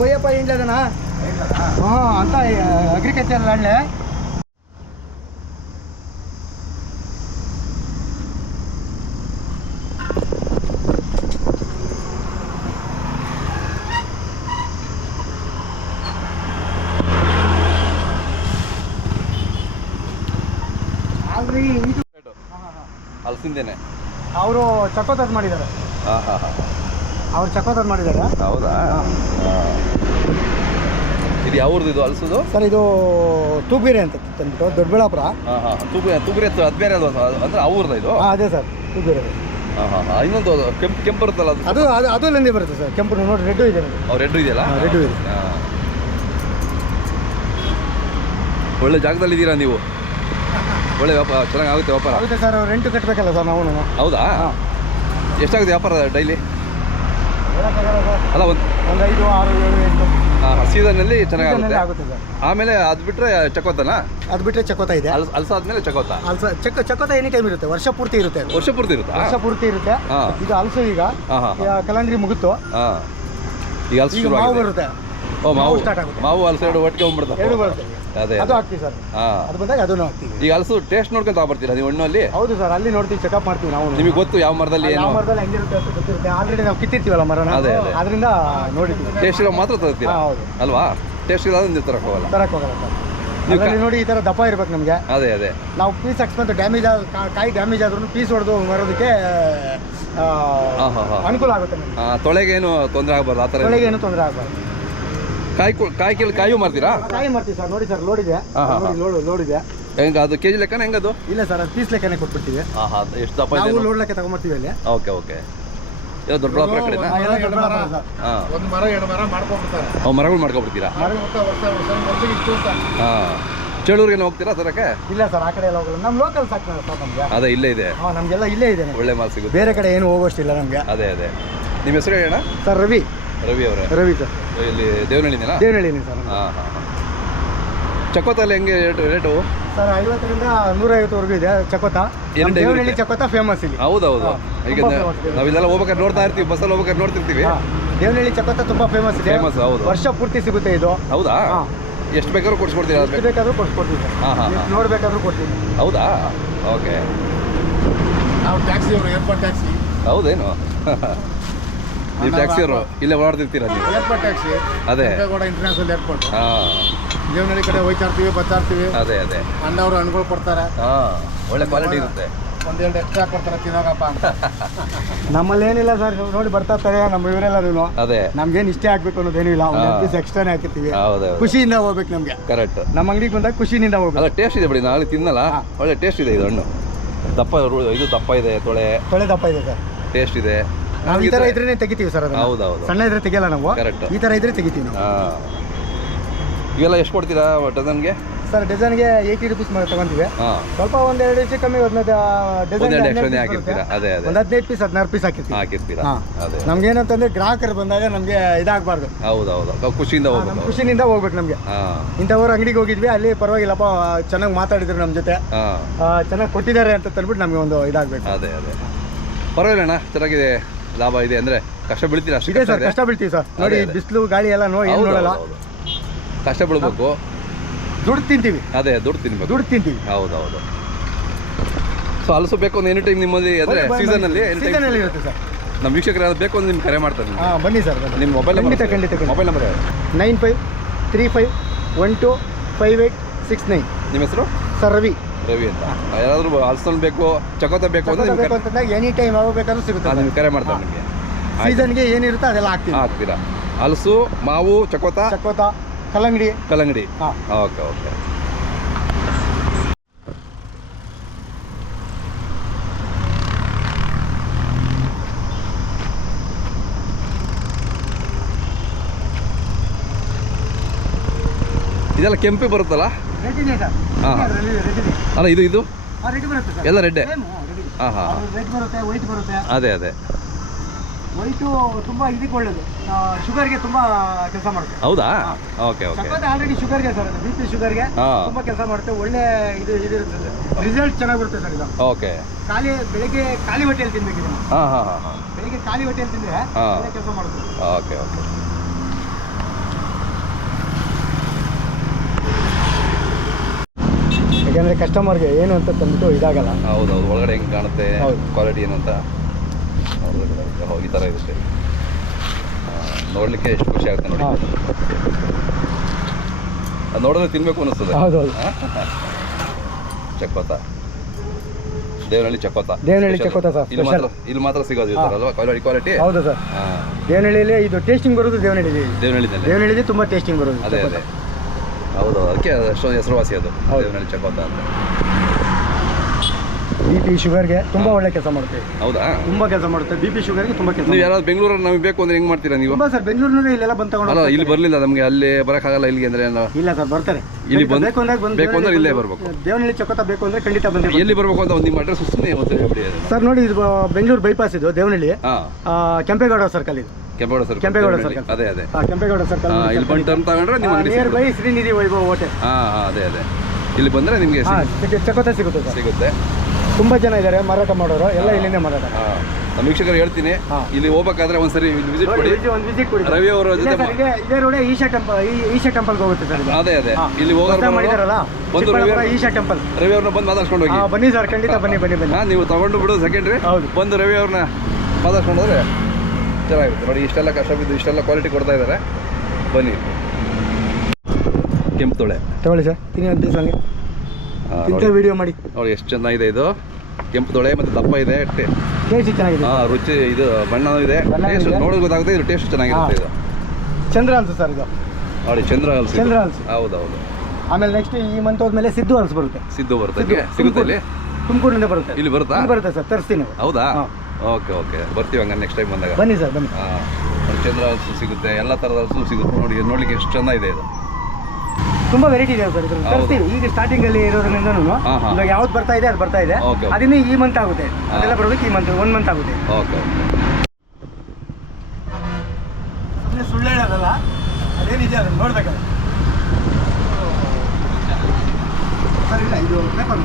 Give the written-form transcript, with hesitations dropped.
ಬೊಯ್ಯಪ್ಪ ಇಂಡ್ಲದನಾ ಹಾಂ ಅಂತ ಅಗ್ರಿಕಲ್ಚರ್ ಲ್ಯಾಂಡ್ಲೆ ಹಲಸಿಂದೇನೆ ಅವರು ಚಕೋತದ್ ಮಾಡಿದ್ದಾರೆ. ಅವ್ರು ಚಕೋತದ್ ಮಾಡಿದ್ದಾರೆ. ಹೌದಾ? ಇದು ಯಾವ್ದು ಇದು ಹಲಸದು ಸರ್? ಇದು ತೂಗುಗೆರೆ ಅಂತ ತಂದ್ಬಿಟ್ಟು ದೊಡ್ಡಬಳ್ಳಾಪುರ. ತೂಗುಗೆರೆ ಅದು ಬೇರೆ ಅದು ಅಂದ್ರೆ ಅವ್ರದ ಇದು? ಅದೇ ಸರ್ ತೂಗುಗೆರೆ. ಇನ್ನೊಂದು ಕೆಂಪು ಬರುತ್ತಲ್ಲ ಅದು ಅದು ಅಲ್ಲಿಂದ ಬರುತ್ತೆ ಸರ್. ಕೆಂಪು ನೋಡಿ ರೆಡ್ ಇದೆ. ರೆಡ್ ಇದೆಯಲ್ಲ? ರೆಡ್ ಇದೆ. ಒಳ್ಳೆ ಜಾಗದಲ್ಲಿ ಇದ್ದೀರಾ ನೀವು. ಒಳ್ಳೆ ವ್ಯಾಪಾರ ಚೆನ್ನಾಗಿ ಆಗುತ್ತೆ. ವ್ಯಾಪಾರ ಆಗುತ್ತೆ ಸರ್. ರೆಂಟು ಕಟ್ಟಬೇಕಲ್ಲ ಸರ್ ನಾವು. ಹೌದಾ? ಎಷ್ಟಾಗುತ್ತೆ ವ್ಯಾಪಾರ ಡೈಲಿ? ಅಲ್ಲ ಒಂದು 5, 6, 7, 8 ಸೀಸನ್ನಲ್ಲಿ ಚೆನ್ನಾಗಿ ಆಗುತ್ತೆ ಸರ್. ಆಮೇಲೆ ಅದು ಬಿಟ್ಟರೆ ಚಕೋತನಾ? ಅದು ಬಿಟ್ಟರೆ ಚಕೋತ ಇದೆ. ಹಲಸಾದ್ಮೇಲೆ ಚಕೋತ? ಚಕೋತ ಎನಿ ಟೈಮ್ ಇರುತ್ತೆ. ವರ್ಷ ಪೂರ್ತಿ ಇರುತ್ತೆ. ವರ್ಷ ಪೂರ್ತಿ ಇರುತ್ತೆ. ವರ್ಷ ಪೂರ್ತಿ ಇರುತ್ತೆ. ಇದು ಹಲಸು ಈಗ ಕಲಂಗಡಿ ಮುಗಿತು. ಈಗ ಹಲಸು ಮಾವು ಬರುತ್ತೆ. ಮಾವು ಸ್ಟಾರ್ಟ್ ಆಗುತ್ತೆ. ಮಾವು ಹಲಸು ಎರಡು ಒಟ್ಟಿಗೆ ಹೋಗ್ಬಿಡ್ತಾರೆ. ಎರಡು ಬರುತ್ತೆ. ಅದೇ ಅದು ಹಾಕ್ತೀವಿ ಸರ್. ಅದು ಬಂದಾಗ ಅದನ್ನು ಹಾಕ್ತೀವಿ. ಈಗ ಹಲಸು ಟೇಸ್ಟ್ ನೋಡ್ಕೊಂತ ಬರ್ತೀರಾ ನೀವು ಹಣ್ಣಲ್ಲಿ? ಹೌದು ಸರ್, ಅಲ್ಲಿ ನೋಡ್ತೀವಿ, ಚೆಕಪ್ ಮಾಡ್ತೀವಿ ನಾವು. ನಿಮಗೆ ಗೊತ್ತು ಯಾವ ಮರದಲ್ಲಿ ಯಾವ ಮರದಲ್ಲಿ ಹೆಂಗಿರುತ್ತೆ ಅಂತ ಗೊತ್ತಿರುತ್ತೆ. ಆಲ್ರೆಡಿ ನಾವು ಕಿತ್ತಿರ್ತೀವಲ್ಲ ಮರನ, ಅದರಿಂದ ನೋಡಿದ್ದೀವಿ. ಟೇಸ್ಟ್ ಇರೋ ಮಾತ್ರ ತರ್ತೀರಾ ಅಲ್ವಾ? ಟೇಸ್ಟ್ ಇರೋದು ನೀವು ತರಕ್ಕೆ ಹೋಗಲ್ಲ ಸರ್. ನೀವು ನೋಡಿ ಈ ಥರ ದಪ್ಪ ಇರ್ಬೇಕು ನಮಗೆ. ಅದೇ ನಾವು ಪೀಸ್ ಅಕಸ್ಮಾತ್ ಡ್ಯಾಮೇಜ್ ಕಾಯಿ ಡ್ಯಾಮೇಜ್ ಆದ್ರೂ ಪೀಸ್ ಹೊಡೆದು ಮರೋದಕ್ಕೆ ಅನುಕೂಲ ಆಗುತ್ತೆ ನಮಗೆ. ತೊಳೆಗೇನು ತೊಂದರೆ ಆಗಬಾರ್ದು. ಆ ಥರ ತೊಳೆಗೇನು ತೊಂದರೆ ಆಗಬಾರ್ದು. ಕಾಯಿ ಮಾಡ್ತೀರಾ? ಕಾಯಿ ಮಾಡ್ತೀವಿ ಸರ್. ನೋಡಿ ಸರ್, ಲೋಡ್ ಇದೆ. ಲೋಡ್ ಇದೆ. ಹೆಂಗೆ ಅದು ಕೆಜಿ ಲೆಕ್ಕನ ಹೆಂಗದು? ಇಲ್ಲ ಸರ್, ಅದು ಪೀಸ್ ಲೆಕ್ಕನೇ ಕೊಟ್ಬಿಡ್ತೀವಿ. ಎಷ್ಟು ದಪ್ಪ ಇದೆ? ನಾವು ಲೋಡ್ ಲೆಕ್ಕ ತಗೊಂಡ್ಬರ್ತೀವಿ ಅಲ್ಲಿ. ಓಕೆ ಇದು ದೊಡ್ಡಬಳ್ಳಾಪುರ ಕಡೆ ಒಂದು ಮರ 2 ಮರ ಮಾಡ್ಕೊಂಡ್ಬಿಡ್ತಾರೆ. ಮರಗಳು ಮಾಡ್ಕೊಬಿಡ್ತೀರಾ? ಚೇಳೂರಿಗೆ ಹೋಗ್ತೀರಾ ತರಕ್ಕೆ? ಇಲ್ಲ ಸರ್, ಆ ಕಡೆ ಎಲ್ಲ ಹೋಗಲ್ಲ. ನಮ್ಮ ಲೋಕಲ್ ಸಾಕ್ತಾರೆ ಸರ್ ನಮಗೆ. ಅದೇ ಇಲ್ಲೇ ಇದೆ. ನಮಗೆಲ್ಲ ಇಲ್ಲೇ ಇದೆ. ಒಳ್ಳೆ ಮಾಲ್ ಸಿಗುತ್ತೆ. ಬೇರೆ ಕಡೆ ಏನು ಹೋಗೋಷ್ಟಿಲ್ಲ ನಮಗೆ. ಅದೇ ನಿಮ್ಮ ಹೆಸರು ಹೇಳೋಣ ಸರ್? ರವಿ ಅವರೇ. ರವಿ ಸರ್. ಇಲ್ಲಿ ದೇವನಹಳ್ಳಿನೇನಾ? ದೇವನಹಳ್ಳಿನೇ ಸರ್. ಚಕೋತಲ್ಲಿ ಹೆಂಗೆ ರೇಟು? ಸರ್ 50ರಿಂದ 150ವರೆಗೂ ಇದೆ ಚಕೋತ. ದೇವನಹಳ್ಳಿ ಚಕೋತ ಫೇಮಸ್ ಇಲ್ಲಿ. ಹೌದೌದು. ಈಗ ನಾವಿಲ್ಲೆಲ್ಲ ಹೋಗ್ಬೇಕಾದ್ರೆ ನೋಡ್ತಾ ಇರ್ತೀವಿ, ಬಸ್ಸಲ್ಲಿ ಹೋಗ್ಬೇಕಾದ್ರೆ ನೋಡ್ತಿರ್ತೀವಿ. ದೇವನಹಳ್ಳಿ ಚಕೋತ ತುಂಬಾ ಫೇಮಸ್ ಇದೆ. ಹೌದು. ವರ್ಷ ಪೂರ್ತಿ ಸಿಗುತ್ತೆ ಇದು. ಹೌದಾ? ಎಷ್ಟು ಬೇಕಾದ್ರೂ ಕೊಡ್ಸ್ಕೊಡ್ತೀರಾ? ಎಷ್ಟು ಬೇಕಾದ್ರೂ ಕೊಡ್ಸ್ಕೊಡ್ತೀವಿ ಸರ್. ನೋಡ್ಬೇಕಾದ್ರೂ ಕೊಡ್ತೀವಿ. ಹೌದಾ? ಓಕೆ. ನಾವು ಟ್ಯಾಕ್ಸಿ ಅವರು, ಏರ್ಪೋರ್ಟ್ ಟ್ಯಾಕ್ಸಿ. ಹೌದೇನು? ನೀವು ಟ್ಯಾಕ್ಸಿ ಅವರು ಇಲ್ಲೇ ಓಡಾಡ್ತಿರ್ತೀರಾ ನೀವು? Airport taxi. ಅದೇ ಇಂಟರ್ನ್ಯಾಷನಲ್ ಏರ್ಪೋರ್ಟ್. ದೇವನಹಳ್ಳಿ ಕಡೆ ಹೋಗ್ತಾ ಇರ್ತೀವಿ, ಬರ್ತಾ ಇರ್ತೀವಿ. ಅದೇ ಅಣ್ಣವರು ಹಣ್ಣುಗಳು ಕೊಡ್ತಾರೆ. ಒಳ್ಳೆ ಕ್ವಾಲಿಟಿ ಇರುತ್ತೆ. ಒಂದೆರಡು ಎಕ್ಸ್ಟ್ರಾ ಕೊಡ್ತಾರೆ, ತಿನ್ನೋಗಪ್ಪ ಅಂತ. ನಮ್ಮಲ್ಲಿ ಏನಿಲ್ಲ ಸರ್, ನೋಡಿ ಬರ್ತಾ ಇರ್ತಾರೆ ನಮ್ಮ ಇವರೆಲ್ಲರೂ. ಅದೇ ನಮ್ಗೇನು ಇಷ್ಟೇ ಆಗ್ಬೇಕು ಅನ್ನೋದೇನು ಇಲ್ಲ. ಒಂದು ಪೀಸ್ ಎಕ್ಸ್ಟ್ರಾನೇ ಹಾಕಿರ್ತೀವಿ. ಖುಷಿಯಿಂದ ಹೋಗ್ಬೇಕು ನಮ್ಗೆ. ಕರೆಕ್ಟ್. ನಮ್ಮ ಅಂಗಡಿಗೆ ಬಂದಾಗ ಖುಷಿಯಿಂದ ಹೋಗ್ಬೇಕು. ಅಲ್ಲ, ಟೇಸ್ಟ್ ಇದೆ ಬಿಡಿ. ನಾನು ತಿನ್ನಲ್ಲ. ಒಳ್ಳೆ ಟೇಸ್ಟ್ ಇದೆ ಇದು ಹಣ್ಣು. ಇದು ದಪ್ಪ ಇದೆ. ತೊಳೆ ದಪ್ಪ ಇದೆ ಸರ್. ಟೇಸ್ಟ್ ಇದೆ. ನಾವು ಈ ಥರ ಇದ್ರೇ ತೆಗಿತೀವಿ ಸರ್. ಹೌದೌದು. ಸಣ್ಣ ಇದ್ರೆ ತೆಗಿಯಲ್ಲ ನಾವು. ಕರೆಕ್ಟ್. ಈ ಥರ ಇದ್ರೆ ತೆಗಿತೀವಿ ನಾವು. ಇವೆಲ್ಲ ಎಷ್ಟು ಕೊಡ್ತೀರಾ ಡಜನ್ಗೆ? Sir ಡಜನ್ಗೆ 80 rupees ತಗೊಂತೀವಿ. ಸ್ವಲ್ಪ ಒಂದೆರಡು ಇಂಚು ಕಮ್ಮಿ ಡಜನ್ ಹಾಕಿರ್ತೀರಾ? ಅದೇ ಒಂದು 15 ಪೀಸ್ 16 ಪೀಸ್ ಹಾಕಿರ್ತೀರಾ? ನಮ್ಗೇನಂತಂದ್ರೆ ಗ್ರಾಹಕರು ಬಂದಾಗ ನಮಗೆ ಇದಾಗಬಾರ್ದು. ಹೌದೌದು. ಖುಷಿಯಿಂದ ಹೋಗ್ಬೇಕು. ಖುಷಿನಿಂದ ಹೋಗ್ಬೇಕು ನಮಗೆ. ಇಂಥವ್ರು ಅಂಗಡಿಗೆ ಹೋಗಿದ್ವಿ, ಅಲ್ಲಿ ಪರವಾಗಿಲ್ಲಪ್ಪ, ಚೆನ್ನಾಗಿ ಮಾತಾಡಿದ್ರು ನಮ್ಮ ಜೊತೆ, ಚೆನ್ನಾಗಿ ಕೊಟ್ಟಿದ್ದಾರೆ ಅಂತ ತಂದ್ಬಿಟ್ಟು ನಮಗೆ ಒಂದು ಇದಾಗಬೇಕು. ಅದೇ ಪರವಾಗಿಲ್ಲ ಅಣ್ಣ, ಚೆನ್ನಾಗಿದೆ, ಲಾಭ ಇದೆ. ಅಂದ್ರೆ ಕಷ್ಟ ಬೀಳ್ತೀರಾ? ಇದೆ ಸರ್, ಕಷ್ಟ ಬೀಳ್ತೀವಿ ಸರ್. ನೋಡಿ ಬಿಸಿಲು ಗಾಳಿ ಎಲ್ಲ ಏನು ನೋಡಲ್ಲ, ಕಷ್ಟ ಬೀಳ್ಬೇಕು. ದುಡ್ಡು ತಿಂತೀವಿ. ಅದೇ ದುಡ್ಡು ತಿಂತೀವಿ. ಹೌದೌದು. ಸೊ ಹಲಸು ಬೇಕು ಒಂದು ಎನಿ ಟೈಮ್ ನಿಮ್ಮಲ್ಲಿ ಅಂದರೆ ಸೀಸನಲ್ಲಿ ಇರುತ್ತೆ ಸರ್. ನಮ್ಮ ವೀಕ್ಷಕರು ಯಾರು ಬೇಕು ಅಂದ್ರೆ ನಿಮ್ಗೆ ಕರೆ ಮಾಡ್ತಾರೆ. ಬನ್ನಿ ಸರ್. ನಿಮ್ಮ ಮೊಬೈಲ್ ಮೊಬೈಲ್ ನಂಬರ್ 9535125869. ನಿಮ್ಮ ಹೆಸರು? ಸರ್ ರವಿ ಅಂತ. ಯಾರಾದರೂ ಹಲಸಲ್ಲಿ ಬೇಕು, ಚಕೋತ ಬೇಕು ಅಂದ್ರೆ ಎನಿ ಟೈಮ್ ಯಾವಾಗ ಬೇಕಾದ್ರೂ ಸಿಗುತ್ತೆ. ನಿಮ್ಗೆ ಕರೆ ಮಾಡ್ತಾರೆ. ನಿಮಗೆ ಸೀಸನ್ಗೆ ಏನಿರುತ್ತೆ ಅದೆಲ್ಲ ಹಾಕ್ತೀರಾ? ಹಲಸು, ಮಾವು, ಚಕೋತ, ಕಲ್ಲಂಗಡಿ. ಓಕೆ. ಇದೆಲ್ಲ ಕೆಂಪಿ ಬರುತ್ತಲ್ಲ? ಅಲ್ಲ ಇದು ಎಲ್ಲ ರೆಡ್. ಅದೇ ವೈಟು ತುಂಬಾ ಇದಕ್ಕೆ ಒಳ್ಳೇದು, ಶುಗರ್ಗೆ ತುಂಬಾ ಕೆಲಸ ಮಾಡುತ್ತೆ. ಹೌದಾ? ಓಕೆ. ಆಲ್ರೆಡಿ ಶುಗರ್ಗೆ ಸರ್, BP ಶುಗರ್ಗೆ ತುಂಬಾ ಕೆಲಸ ಮಾಡುತ್ತೆ. ಒಳ್ಳೆ ಇದು ಇರುತ್ತೆ, ರಿಸಲ್ಟ್ ಚೆನ್ನಾಗಿ ಬರುತ್ತೆ ಸರ್ ಇದು. ಓಕೆ. ಬೆಳಿಗ್ಗೆ ಖಾಲಿ ಹೊಟ್ಟೆಯಲ್ಲಿ ತಿನ್ಬೇಕು ಇದನ್ನು. ಬೆಳಿಗ್ಗೆ ಖಾಲಿ ಹೊಟ್ಟೆಯಲ್ಲಿ ತಿಂದ್ರೆ ಕೆಲಸ ಮಾಡುತ್ತೆ. ಓಕೆ. ಯಾಕೆಂದರೆ ಕಸ್ಟಮರ್ಗೆ ಏನು ಅಂತ ತಂದ್ಬಿಟ್ಟು ಇದಾಗಲ್ಲ. ಹೌದೌದು, ಒಳಗಡೆ ಹೆಂಗೆ ಕಾಣುತ್ತೆ, ಹೌದು. ಕ್ವಾಲಿಟಿ ಏನಂತ ಈ ಥರ ಇರುತ್ತೆ. ನೋಡಲಿಕ್ಕೆ ಎಷ್ಟು ಖುಷಿ ಆಗುತ್ತೆ ನೋಡಿ. ಹಾಂ ಅದು ನೋಡಿದ್ರೆ ತಿನ್ನಬೇಕು ಅನ್ನಿಸ್ತದೆ. ಹೌದೌದು. ಚಕ್ಕೋತ, ದೇವನಹಳ್ಳಿ ಚಕ್ಕೋತ. ದೇವನಹಳ್ಳಿ ಚಕ್ಕೋತ ಸರ್ ಇಲ್ಲಿ ಮಾತ್ರ ಸಿಗೋದು ಅಲ್ವಾ ಕ್ವಾಲಿಟಿ? ಹೌದು ಸರ್. ಹಾಂ, ದೇವನಹಳ್ಳಿಯಲ್ಲಿ ಇದು ಟೇಸ್ಟಿಂಗ್ ಬರೋದು ದೇವನಹಳ್ಳಿ. ದೇವನಹಳ್ಳಿನಲ್ಲಿ ತುಂಬ ಟೇಸ್ಟಿಂಗ್ ಬರೋದು. ಅದೇ ಅದೇ, ಹೌದು, ಅದಕ್ಕೆ ಅಷ್ಟೊಂದು ಹೆಸರುವಾಸಿ ಅದು ದೇವನಹಳ್ಳಿ ಚಕ್ಕೋತ ಅಂತ. BP ಶುಗರ್ಗೆ ತುಂಬ ಒಳ್ಳೆ ಕೆಲಸ ಮಾಡುತ್ತೆ. ಹೌದಾ? ತುಂಬ ಕೆಲಸ ಮಾಡುತ್ತೆ. BP ಶುಗರ್ಗೆ ತುಂಬ ಕೆಲಸ. ನೀವು ಯಾರಾದ್ರು ಬೆಂಗಳೂರಲ್ಲಿ ನಮಗೆ ಬೇಕು ಅಂದ್ರೆ ಹೆಂಗೆ ಮಾಡ್ತೀರಾ ನೀವು? ತುಂಬ ಸರ್, ಬೆಂಗಳೂರಿನಲ್ಲಿ ಇಲ್ಲೆಲ್ಲ ಬಂದು ತಗೊಂಡು. ಅಲ್ಲ, ಇಲ್ಲಿ ಬರಲಿಲ್ಲ ನಮಗೆ, ಅಲ್ಲಿ ಬರೋಕ್ಕಾಗಲ್ಲ ಇಲ್ಲಿಗೆ ಅಂದ್ರೆ. ಇಲ್ಲ ಸರ್, ಬರ್ತಾರೆ. ಇಲ್ಲಿ ಬೇಕು ಅಂದ್ರೆ ಇಲ್ಲೇ ಬರಬೇಕು. ದೇವನಹಳ್ಳಿ ಚಕ್ಕೋತ ಬೇಕು ಅಂದರೆ ಖಂಡಿತ ಬಂದು. ಎಲ್ಲಿ ಬರಬೇಕು ಅಂತ ಒಂದು ನಿಮ್ಮ ಅಡ್ರೆಸ್ ಹೇಳ್ಬಿಡಿ. ಸರ್ ನೋಡಿ, ಇದು ಬೆಂಗಳೂರು ಬೈಪಾಸ್ ಇದು ದೇವನಹಳ್ಳಿ. ಕೆಂಪೇಗೌಡ ಸರ್ಕಲ್ ಇದು. ಕೆಂಪೇಗೌಡ ಸರ್ಕಲ್. ಅದೇ ಅದೇ, ಕೆಂಪೇಗೌಡ ಸರ್ಕಲ್. ಇಲ್ಲಿ ಬಂದು ಟರ್ನ್ ತಗೊಂಡ್ರೆ ನಿಮ್ಮ nearby Srinidhi Vaibhav hotel. ಅದೇ ಅದೇ, ಇಲ್ಲಿ ಬಂದರೆ ನಿಮಗೆ ಚಕ್ಕೋತ ಸಿಗುತ್ತೆ ಸರ್. ಸಿಗುತ್ತೆ. ತುಂಬ ಜನ ಇದ್ದಾರೆ ಮಾರಾಟ ಮಾಡೋರು, ಎಲ್ಲ ಇಲ್ಲಿಂದ ಮಾರಾಟ. ನಮ್ಮ ವೀಕ್ಷಕರು ಹೇಳ್ತೀನಿ, ಇಲ್ಲಿ ಹೋಗ್ಬೇಕಾದ್ರೆ ಒಂದ್ಸರಿ ವಿಸಿಟ್ ಕೊಡಿ. ಒಂದು ವಿಸಿಟ್ ಕೊಡಿ. ರವಿ ಅವರ ಜೊತೆ ಇದೇ ರೋಡೇ ಈಶಾ ಟೆಂಪಲ್ಗೆ ಹೋಗುತ್ತೆ ಸರ್. ಅದೇ ಅದೇ, ಇಲ್ಲಿ ಹೋಗೋರು ಮಾಡಿದಾರಲ್ಲ ಬಂದು ಈಶಾ ಟೆಂಪಲ್. ರವಿ ಅವ್ರನ್ನ ಬಂದು ಮಾತಾಡ್ಸ್ಕೊಂಡು ಹೋಗಿ. ಬನ್ನಿ ಸರ್, ಖಂಡಿತ ಬನ್ನಿ. ನೀವು ತಗೊಂಡು ಬಿಡು ಸೆಕೆಂಡ್ರಿ. ಹೌದು. ಬಂದು ರವಿ ಅವ್ರನ್ನ ಮಾತಾಡ್ಸ್ಕೊಂಡು ಹೋದ್ರೆ ಚೆನ್ನಾಗಿರುತ್ತೆ ನೋಡಿ. ಇಷ್ಟೆಲ್ಲ ಕಷ್ಟ ಬಿದ್ದು ಇಷ್ಟೆಲ್ಲ ಕ್ವಾಲಿಟಿ ಕೊಡ್ತಾ ಇದ್ದಾರೆ. ಬನ್ನಿ. ಕೆಂಪು ತೊಳೆ ತಗೊಳ್ಳಿ ಸರ್, ತಿನ್ನಿ ಒಂದು ದಿವಸ ಇಂಥ ವಿಡಿಯೋ ಮಾಡಿ ನೋಡಿ ಎಷ್ಟು ಚೆನ್ನಾಗಿದೆ ಇದು. ಕೆಂಪು ತೊಳೆ ಮತ್ತು ದಪ್ಪ ಇದೆ, ಟೇಸ್ಟ್ ಚೆನ್ನಾಗಿದೆ. ರುಚಿ, ಇದು ಬಣ್ಣ ಇದೆ, ಟೇಸ್ಟ್ ನೋಡೋದು ಗೊತ್ತಾಗುತ್ತೆ. ಇದು ಟೇಸ್ಟ್ ಚೆನ್ನಾಗಿರುತ್ತೆ. ಇದು ಚಂದ್ರ ಹಲ್ಸು ಸರ್, ಇದು ನೋಡಿ ಚಂದ್ರ ಹಲ್ಸು. ಹೌದೌದು. ಆಮೇಲೆ ನೆಕ್ಸ್ಟ್ ಈ ಮಂತ್ ಹೋದ್ಮೇಲೆ ಸಿದ್ದು ಹಲ್ಸು ಬರುತ್ತೆ. ಸಿದ್ದು ಬರುತ್ತೆ. ಸಿಗುತ್ತೆ ಇಲ್ಲಿ? ತುಮಕೂರಿಂದ ಬರುತ್ತೆ. ಇಲ್ಲಿ ಬರುತ್ತಾ? ಬರುತ್ತೆ ಸರ್, ತರಿಸ್ತೀನಿ. ಹೌದಾ? ಓಕೆ, ಬರ್ತೀವಿ ಹಂಗ ನೆಕ್ಸ್ಟ್ ಟೈಮ್ ಬಂದಾಗ. ಬನ್ನಿ ಸರ್, ಬನ್ನಿ. ಚಂದ್ರ ಹಲ್ಸು ಸಿಗುತ್ತೆ, ಎಲ್ಲ ಥರದ ಹಲ್ಸು ಸಿಗುತ್ತೆ ನೋಡಿ. ನೋಡ್ಲಿಕ್ಕೆ ಎಷ್ಟು ಚೆಂದ ಇದೆ ಇದು. ತುಂಬ ವೆರೈಟಿ ಇದೆ ಸರ್. ಇದ್ರಲ್ಲಿ ತರಿಸ್ತೀವಿ. ಈಗ ಸ್ಟಾರ್ಟಿಂಗ್ ಅಲ್ಲಿ ಇರೋದ್ರಿಂದ ಇವಾಗ ಯಾವ್ದು ಬರ್ತಾ ಇದೆ ಅದು ಬರ್ತಾ ಇದೆ. ಅದನ್ನ ಈ ಮಂತ್ ಆಗುತ್ತೆ, ಅದೆಲ್ಲ ಬರೋದಕ್ಕೆ ಈ ಮಂತ್ 1 ಮಂತ್ ಆಗುತ್ತೆ. ಓಕೆ, ಸುಳ್ಳು ಹೇಳೋದಲ್ಲ, ಅದೇನಿದೆ ಅದನ್ನ ನೋಡ್ಬೇಕಲ್ಲ ಸರ್. ಇಲ್ಲ, ಇದು ಪೇಪರ್